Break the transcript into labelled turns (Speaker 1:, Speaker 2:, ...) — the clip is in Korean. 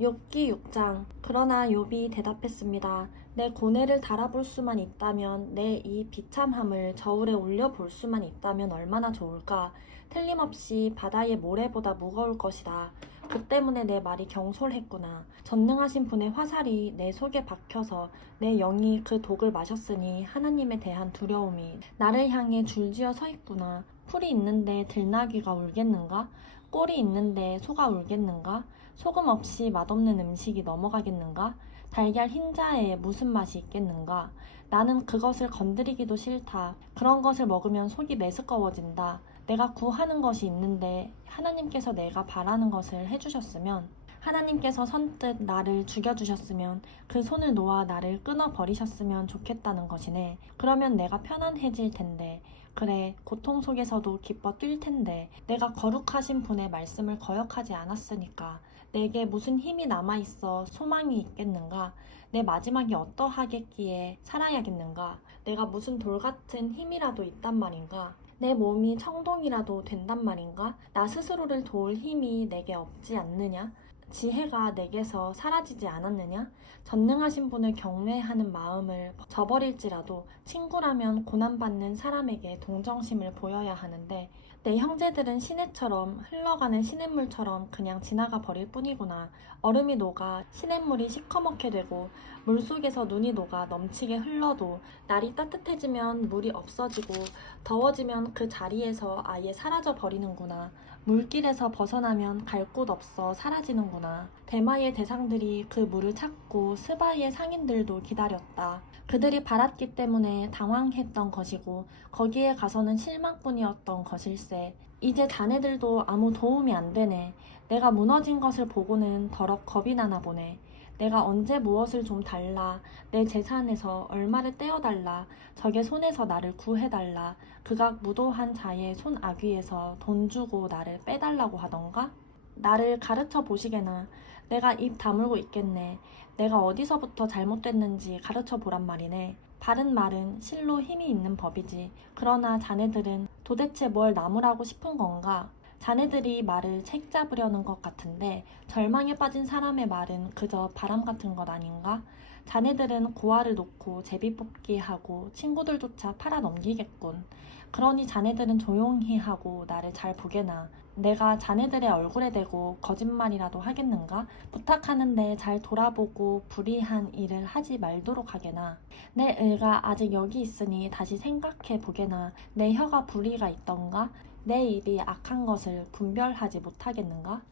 Speaker 1: 욥기 6장 그러나 욥이 대답했습니다. 내 고뇌를 달아볼 수만 있다면 내 이 비참함을 저울에 올려 볼 수만 있다면 얼마나 좋을까. 틀림없이 바다의 모래보다 무거울 것이다. 그 때문에 내 말이 경솔했구나. 전능하신 분의 화살이 내 속에 박혀서 내 영이 그 독을 마셨으니 하나님에 대한 두려움이 나를 향해 줄지어 서 있구나. 풀이 있는데 들나귀가 울겠는가? 꼴이 있는데 소가 울겠는가? 소금 없이 맛없는 음식이 넘어가겠는가? 달걀 흰자에 무슨 맛이 있겠는가? 나는 그것을 건드리기도 싫다. 그런 것을 먹으면 속이 메스꺼워진다. 내가 구하는 것이 있는데 하나님께서 내가 바라는 것을 해주셨으면 하나님께서 선뜻 나를 죽여주셨으면 그 손을 놓아 나를 끊어버리셨으면 좋겠다는 것이네. 그러면 내가 편안해질 텐데. 그래, 고통 속에서도 기뻐 뛸 텐데. 내가 거룩하신 분의 말씀을 거역하지 않았으니까. 내게 무슨 힘이 남아있어 소망이 있겠는가? 내 마지막이 어떠하겠기에 살아야겠는가? 내가 무슨 돌 같은 힘이라도 있단 말인가? 내 몸이 청동이라도 된단 말인가? 나 스스로를 도울 힘이 내게 없지 않느냐? 지혜가 내게서 사라지지 않았느냐? 전능하신 분을 경외하는 마음을 저버릴지라도 친구라면 고난받는 사람에게 동정심을 보여야 하는데 내 형제들은 시내처럼 흘러가는 시냇물처럼 그냥 지나가 버릴 뿐이구나. 얼음이 녹아 시냇물이 시커멓게 되고 물 속에서 눈이 녹아 넘치게 흘러도 날이 따뜻해지면 물이 없어지고 더워지면 그 자리에서 아예 사라져 버리는구나. 물길에서 벗어나면 갈 곳 없어 사라지는구나. 대마의 대상들이 그 물을 찾고 스바의 상인들도 기다렸다. 그들이 바랐기 때문에 당황했던 것이고 거기에 가서는 실망뿐이었던 것일세. 이제 자네들도 아무 도움이 안 되네. 내가 무너진 것을 보고는 더럽 겁이 나나 보네. 내가 언제 무엇을 좀 달라. 내 재산에서 얼마를 떼어달라. 적의 손에서 나를 구해달라. 그가 무도한 자의 손 아귀에서 돈 주고 나를 빼달라고 하던가? 나를 가르쳐 보시게나. 내가 입 다물고 있겠네. 내가 어디서부터 잘못됐는지 가르쳐 보란 말이네. 바른 말은 실로 힘이 있는 법이지. 그러나 자네들은 도대체 뭘 나무라고 싶은 건가? 자네들이 말을 책 잡으려는 것 같은데 절망에 빠진 사람의 말은 그저 바람 같은 것 아닌가? 자네들은 고아를 놓고 제비 뽑기 하고 친구들조차 팔아 넘기겠군. 그러니 자네들은 조용히 하고 나를 잘 보게나. 내가 자네들의 얼굴에 대고 거짓말이라도 하겠는가? 부탁하는데 잘 돌아보고 불의한 일을 하지 말도록 하게나. 내 의가 아직 여기 있으니 다시 생각해 보게나. 내 혀가 불의가 있던가? 내 입이 악한 것을 분별하지 못하겠는가?